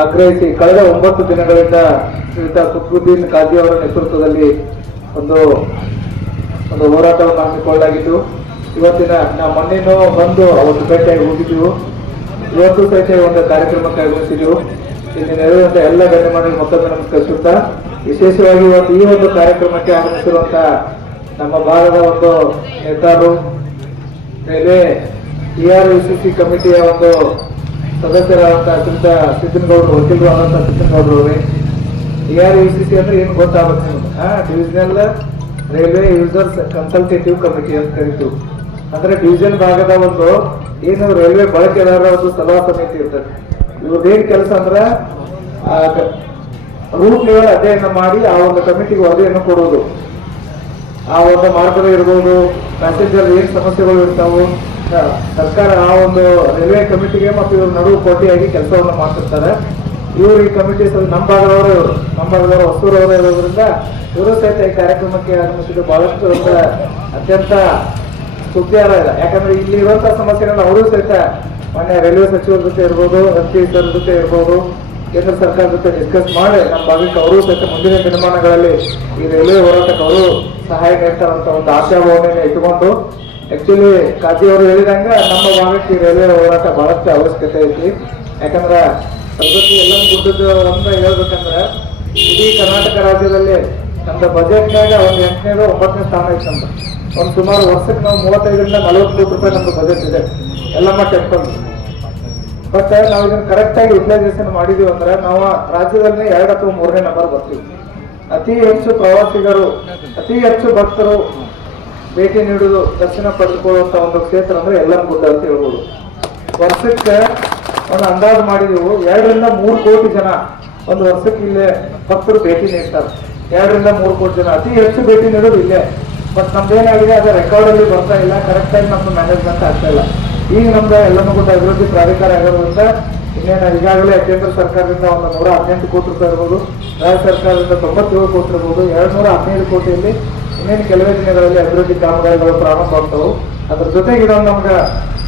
ಆಗ್ರಹಿಸಿ ಕಳೆದ 9 ದಿನಗಳಿಂದ ಶ್ರೀಯುತ ಕುತುಬುದ್ದೀನ್ ಕಾಜಿ ಅವರ ನೇತೃತ್ವದಲ್ಲಿ ಒಂದು ಹೋರಾಟವನ್ನು ಹಮ್ಮಿಕೊಳ್ಳಲಾಗಿದ್ದು, ಇವತ್ತಿನ ನಾವು ಮೊನ್ನೆನೂ ಬಂದು ಅವತ್ತು ಭೇಟಿಯಾಗಿ ಹೋಗಿದ್ದೆವು. ಇವತ್ತು ಸಹಿತ ಒಂದು ಕಾರ್ಯಕ್ರಮಕ್ಕೆ ಆಗಮಿಸಿದ್ದೆವು. ಇಲ್ಲಿ ನೆರವೇರುವಂತ ಎಲ್ಲ ಗಣ್ಯಮಾನ್ಯರಿಗೆ ಮತ್ತೊಮ್ಮೆ ನಮಸ್ಕರಿಸುತ್ತಾ, ವಿಶೇಷವಾಗಿ ಇವತ್ತು ಈ ಒಂದು ಕಾರ್ಯಕ್ರಮಕ್ಕೆ ಆಗಮಿಸಿರುವಂತಹ ನಮ್ಮ ಭಾಗದ ಒಂದು ನೇತಾರರು, ರೈಲ್ವೆ TRUCC ಕಮಿಟಿಯ ಒಂದು ಸದಸ್ಯರಾದಂತಹ ಶ್ರೀಯುತ ಸಿದ್ದನಗೌಡರು, ವಕೀಲರು ಆದಂತಹ ಸಿದ್ದನಗೌಡರು ಅವರೇ. TRUCC ಅಂದ್ರೆ ಏನು ಗೊತ್ತಾಗುತ್ತೆ ನಿಮ್ಗೆ? Divisional railway users consultative committee ಅಂತ ಕರೀತು. ಅಂದ್ರೆ ಡಿವಿಷನ್ ಭಾಗದ ಒಂದು ಏನು ರೈಲ್ವೆ ಬಳಕೆದಾರರ ಒಂದು ಸಲಹಾ ಸಮಿತಿ ಇರ್ತದೆ. ಇವ್ರದ್ದು ಏನ್ ಕೆಲಸ ಅಂದ್ರೆ ರೂಟ್ ಲೆವೆಲ್ ಅಧ್ಯಯನ ಮಾಡಿ ಆ ಒಂದು ಕಮಿಟಿಗೆ ವರದಿಯನ್ನು ಕೊಡುವುದು. ಆ ಒಂದು ಮಾರ್ಗದ ಇರ್ಬೋದು, ಪ್ಯಾಸೆಂಜರ್ ಏನ್ ಸಮಸ್ಯೆಗಳು ಇರ್ತಾವು, ಸರ್ಕಾರ ಆ ಒಂದು ರೈಲ್ವೆ ಕಮಿಟಿಗೆ ಮತ್ತು ಇವ್ರ ನಡುವು ಕೋಟಿಯಾಗಿ ಕೆಲಸವನ್ನು ಮಾಡ್ತಿರ್ತಾರೆ. ಇವರು ಈ ಕಮಿಟಿ ನಮ್ಮ ಭಾಗದವರು ಹೊಸೂರವರು ಇರೋದ್ರಿಂದ ಇವರು ಸಹಿತ ಈ ಕಾರ್ಯಕ್ರಮಕ್ಕೆ ಆಗಮಿಸಿದ್ದು ಬಹಳಷ್ಟು ಅತ್ಯಂತ ಸುದ್ದಿಯಾರ ಇದೆ. ಯಾಕಂದ್ರೆ ಇಲ್ಲಿ ಇರುವಂತಹ ಸಮಸ್ಯೆಗಳನ್ನ ಅವರು ಸಹಿತ ಮೊನ್ನೆ ರೈಲ್ವೆ ಸಚಿವರ ಜೊತೆ ಇರ್ಬೋದು, MP ಸರ್ ಜೊತೆ ಇರ್ಬೋದು, ಕೇಂದ್ರ ಸರ್ಕಾರ ಜೊತೆ ಡಿಸ್ಕಸ್ ಮಾಡಿ ನಮ್ಮ ಭಾಗಕ್ಕೆ ಅವರು ಸಹಿತ ಮುಂದಿನ ದಿನಮಾನಗಳಲ್ಲಿ ಈ ರೈಲ್ವೆ ಹೋರಾಟಕ್ಕೆ ಅವರು ಸಹಾಯ ನೀಡ್ತಾರಂತ ಒಂದು ಆಶಾಭಾವನೆಯನ್ನು ಇಟ್ಟುಕೊಂಡು, ಆಕ್ಚುಲಿ ಕಾಜಿ ಅವರು ಹೇಳಿದಂಗ ನಮ್ಮ ಭಾಗಕ್ಕೆ ರೈಲ್ವೆ ಹೋರಾಟ ಬಹಳಷ್ಟು ಅವಶ್ಯಕತೆ ಐತಿ. ಯಾಕಂದ್ರ ಪ್ರಗತಿ ಎಲ್ಲ ಗುಡ್ಡದ ಅಂತ ಹೇಳ್ಬೇಕಂದ್ರ ಇಡೀ ಕರ್ನಾಟಕ ರಾಜ್ಯದಲ್ಲಿ ನಮ್ಮ ಬಜೆಟ್ನಾಗ ಒಂದು 8ನೇದು 9ನೇ ಸ್ಥಾನ ಐತಂತ. ಒಂದು ಸುಮಾರು ವರ್ಷಕ್ಕೆ ನಾವು 35ರಿಂದ 40 ಕೋಟಿ ರೂಪಾಯಿ ನಮ್ದು ಬಜೆಟ್ ಇದೆ ಎಲ್ಲ ಟೆಂಪಲ್. ಬಟ್ ನಾವು ಇದನ್ನ ಕರೆಕ್ಟ್ ಆಗಿ ಯುಟಿಲೈಸೇಷನ್ ಮಾಡಿದೀವಿ ಅಂದ್ರೆ ನಾವು ರಾಜ್ಯದಲ್ಲಿ 2 ಅಥವಾ 3ನೇ ನಂಬರ್ ಬರ್ತೀವಿ. ಅತಿ ಹೆಚ್ಚು ಪ್ರವಾಸಿಗರು, ಅತಿ ಹೆಚ್ಚು ಭಕ್ತರು ಭೇಟಿ ನೀಡುವುದು, ದರ್ಶನ ಪಡೆದುಕೊಳ್ಳುವಂತ ಒಂದು ಕ್ಷೇತ್ರ ಅಂದ್ರೆ ಯಲ್ಲಮ್ಮಗುಡ್ಡ ಅಂತ ಹೇಳ್ಬೋದು. ವರ್ಷಕ್ಕೆ ಒಂದು ಅಂದಾಜು ಮಾಡಿದೆವು 2 ರಿಂದ 3 ಕೋಟಿ ಜನ ಒಂದು ವರ್ಷಕ್ಕೆ ಇಲ್ಲೇ ಭಕ್ತರು ಭೇಟಿ ನೀಡ್ತಾರೆ. 2 ರಿಂದ 3 ಕೋಟಿ ಜನ ಅತಿ ಹೆಚ್ಚು ಭೇಟಿ ನೀಡೋದು ಇಲ್ಲೇ. ಬಟ್ ನಮ್ದೇನಾಗಿದೆ, ಅದು ರೆಕಾರ್ಡ್ ಅಲ್ಲಿ ಬರ್ತಾ ಇಲ್ಲ, ಕರೆಕ್ಟ್ ಆಗಿ ನಮ್ದು ಮ್ಯಾನೇಜ್ಮೆಂಟ್ ಆಗ್ತಾ ಇಲ್ಲ. ಈಗ ನಮ್ದು ಯಲ್ಲಮ್ಮಗುಡ್ಡ ಅಭಿವೃದ್ಧಿ ಪ್ರಾಧಿಕಾರ ಆಗಿರೋದ್ರಿಂದ ಇನ್ನೇನು ಈಗಾಗಲೇ ಕೇಂದ್ರ ಸರ್ಕಾರದಿಂದ ಒಂದು 118 ಕೋಟಿ ರೂಪಾಯಿ ಇರ್ಬೋದು, ರಾಜ್ಯ ಸರ್ಕಾರದಿಂದ 97 ಕೋಟಿ ಇರ್ಬೋದು, 215 ಕೋಟಿಯಲ್ಲಿ ಇನ್ನೇನು ಕೆಲವೇ ದಿನಗಳಲ್ಲಿ ಅಭಿವೃದ್ಧಿ ಕಾಮಗಾರಿಗಳು ಪ್ರಾರಂಭ ಆಗ್ತವೆ. ಅದ್ರ ಜೊತೆಗೆ ಇದೊಂದು ನಮ್ಗೆ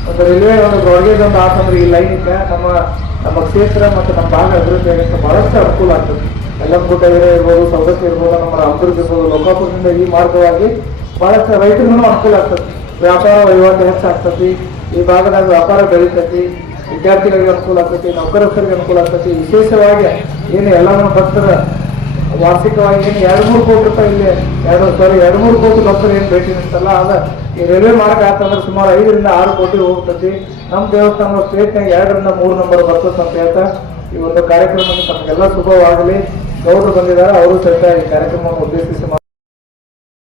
ಒಂದು ರೈಲ್ವೆ ಒಂದು ಬ್ರಾಡ್ಗೇಜ್ ಒಂದು ಆತಂದ್ರೆ ಈ ಲೈನಿಂದ ನಮ್ಮ ಕ್ಷೇತ್ರ ಮತ್ತು ನಮ್ಮ ಭಾಗ ಅಭಿವೃದ್ಧಿ ಆಗಕ್ಕೆ ಬಹಳಷ್ಟು ಅನುಕೂಲ ಆಗ್ತದೆ. ಯಲ್ಲಮ್ಮಗುಡ್ಡ ಇರ್ಬೋದು, ಸೌದತ್ತಿ ಇರ್ಬೋದು, ನಮ್ಮ ರಾಮದುರ್ಗ ಇರ್ಬೋದು, ಲೋಕಾಪುರದಿಂದ ಈ ಮಾರ್ಗವಾಗಿ ಬಹಳಷ್ಟು ರೈತರಿಗೂ ಅನುಕೂಲ ಆಗ್ತದೆ. ವ್ಯಾಪಾರ ವಹಿವಾಟು ಹೆಚ್ಚಾಗ್ತತಿ, ಈ ಭಾಗದಾಗ ವ್ಯಾಪಾರ ಬೆಳೀತೈತಿ, ವಿದ್ಯಾರ್ಥಿಗಳಿಗೆ ಅನುಕೂಲ ಆಗ್ತೈತಿ, ನೌಕರಸ್ಥರಿಗೆ ಅನುಕೂಲ ಆಗ್ತೈತಿ. ವಿಶೇಷವಾಗಿ ಏನು ಎಲ್ಲ ಭಕ್ತರ ವಾರ್ಷಿಕವಾಗಿ ಏನು 2-3 ಕೋಟಿ ರೂಪಾಯಿ ಇಲ್ಲಿ 2-3 ಕೋಟಿ ಭಕ್ತರು ಏನು ಭೇಟಿ ನೀಡ್ತಲ್ಲ, ಅದ ಈ ರೈಲ್ವೆ ಮಾರ್ಗ ಆತಂದ್ರೆ ಸುಮಾರು 5 ರಿಂದ 6 ಕೋಟಿ ಹೋಗ್ತತಿ. ನಮ್ಮ ದೇವಸ್ಥಾನ ಸ್ಟೇಟ್ನಾಗ 2 ರಿಂದ 3 ನಂಬರ್ ಬರ್ತದೆ ಅಂತ ಹೇಳ್ತಾ ಈ ಒಂದು ಕಾರ್ಯಕ್ರಮಕ್ಕೆ ತಮಗೆಲ್ಲ ಶುಭವಾಗಲಿ. ಗೌಡರು ಬಂದಿದ್ದಾರೆ, ಅವರು ಸಹಿತ ಈ ಕಾರ್ಯಕ್ರಮವನ್ನು ಉದ್ದೇಶಿಸಿ